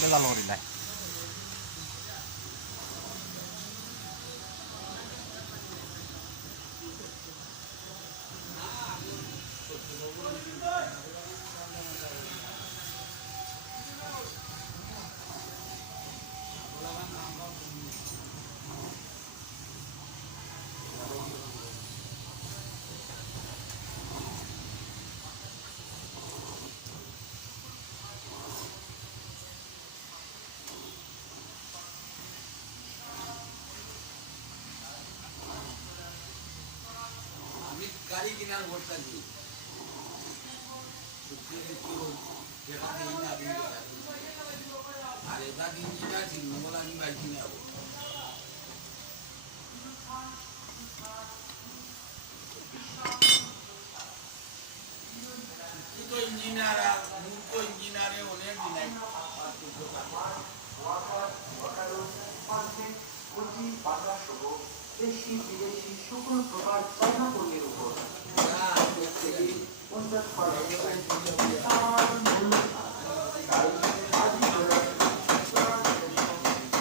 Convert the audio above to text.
বেজাল করি নাই। গাড়ি কেনার ভোটটা দিই আর এটা দিন যেটা ছিল বলে আমি বাইক কিনে যাবো। শিক্ষিত ইঞ্জিনিয়ার আর মূর্খ ইঞ্জিনিয়ারে অনেক দিন দেশি বিদেশি সকল প্রকার চায়না পণ্যের উপর 50%